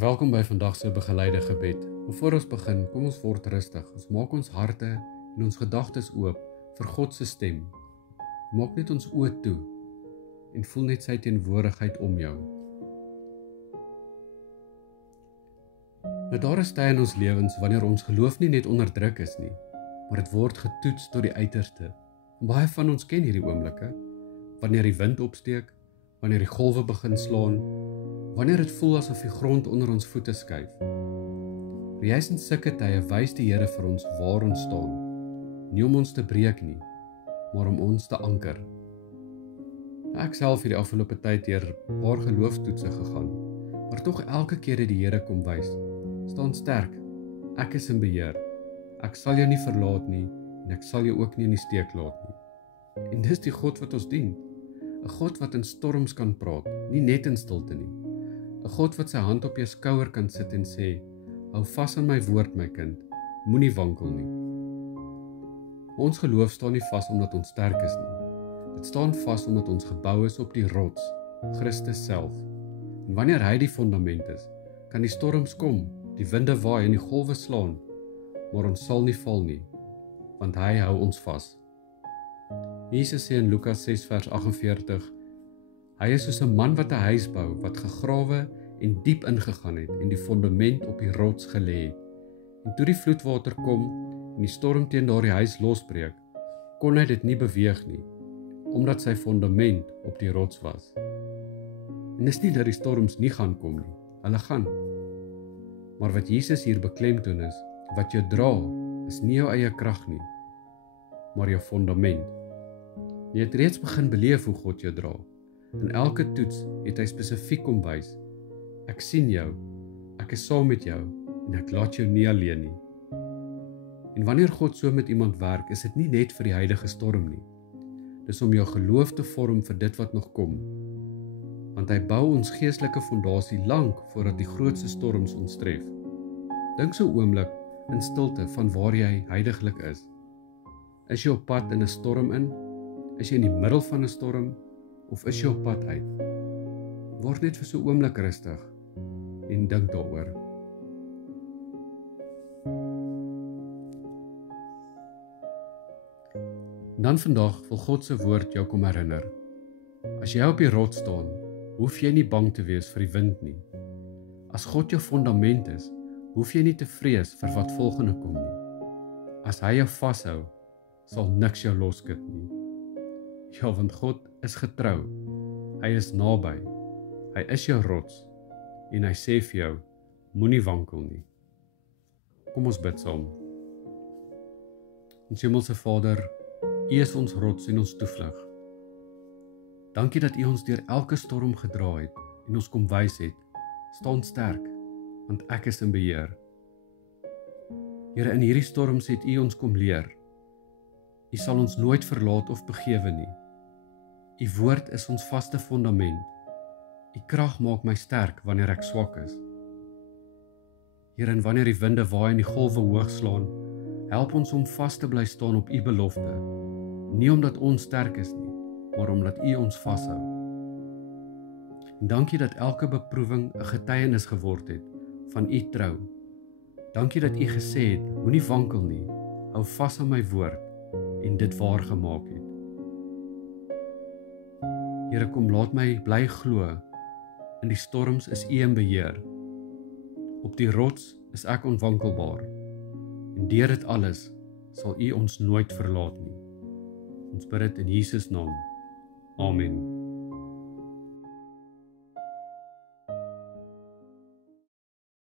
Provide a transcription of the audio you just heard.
Welkom by vandag se begeleide gebed. Voor ons begin, kom ons word rustig. Ons maak ons harte en ons gedagtes oop vir God se stem. Maak net ons oë toe en voel net sy teenwoordigheid om jou. Daar is tye in ons lewens wanneer ons geloof nie net onder druk is nie, maar dit word getoets tot die uiterste. En baie van ons ken hierdie oomblikke, wanneer die wind opsteek, wanneer die golwe begin slaan, wanneer dit voel asof die grond onder ons voete skuif. Juis in sulke tye wys die Here vir ons waar ons staan, nie om ons te breek nie, maar om ons te anker. Ek self het die afgelope tyd deur 'n paar geloofstoetse gegaan, maar tog elke keer het die Here kom wys, staan sterk, ek is in beheer, ek sal jou nie verlaat nie, en ek sal jou ook nie in die steek laat nie. En dis die God wat ons dien, 'n God wat in storms kan praat, nie net in stilte nie. 'n God wat sy hand op jou skouer kan sit en sê, hou vas aan my woord my kind, moenie wankel nie. Ons geloof staan nie vas omdat ons sterk is nie. Dit staan vas omdat ons gebou is op die rots, Christus self. En wanneer hy die fondament is, kan die storms kom, die winde waai en die golwe slaan, maar ons sal nie val nie, want hy hou ons vas. Jesus sê in Lukas 6 vers 48, hy is soos 'n man wat 'n huis bou, wat gegrawe en diep ingegaan het en die fondament op die rots gelê het. En toe die vloedwater kom en die storm teen daardie huis losbreek, kon hy dit nie beweeg nie, omdat sy fondament op die rots was. En dis nie dat die storms nie gaan kom nie, hulle gaan. Maar wat Jesus hier beklemtoon is, wat jou dra, is nie jou eie krag nie, maar jou fondament. Jy het reeds begin beleef hoe God jou dra. In elke toets het hy spesifiek kom wys, ek sien jou, ek is saam met jou, en ek laat jou nie alleen nie. En wanneer God so met iemand werk, is dit nie net vir die huidige storm nie. Dis om jou geloof te vorm vir dit wat nog kom. Want hy bou ons geestelike fondasie lank voordat die grootste storms ons tref. Dink so 'n oomblik in stilte van waar jy huidiglik is. Is jy op pad in 'n storm in? Is jy in die middel van 'n storm? Of is jy op pad uit? Word net vir so 'n oomblik rustig en dink daaroor. Dan vandag wil God se woord jou kom herinner. As jy op die rots staan, hoef jy nie bang te wees vir die wind nie. As God jou fondament is, hoef jy nie te vrees vir wat volgende kom nie. As hy jou vashou, sal niks jou losskud nie. Ja, want God is getrou. Hy is naby. Hy is jou rots. En hy sê vir jou, moenie wankel nie. Kom ons bid saam. Ons Hemelse Vader, U is ons rots en ons toevlug. Dankie dat U ons deur elke storm gedra het en ons kom wys het, staan sterk, want ek is in beheer. Here, in hierdie storms het U ons kom leer. U sal ons nooit verlaat of begewe nie. U woord is ons vaste fondament. U krag maak my sterk wanneer ek swak is. Here, en wanneer die winde waai en die golwe hoog slaan, help ons om vas te bly staan op U belofte. Nie omdat ons sterk is nie, maar omdat U ons vashou. En dankie dat elke beproewing 'n getuienis geword het van U trou. Dankie dat U gesê het, moenie wankel nie, hou vas aan my woord en dit waar gemaak het. Here, kom laat my bly glo, in die storms is U in beheer. Op die rots is ek onwankelbaar, en deur dit alles sal U ons nooit verlaat nie. Ons bid dit in Jesus naam. Amen.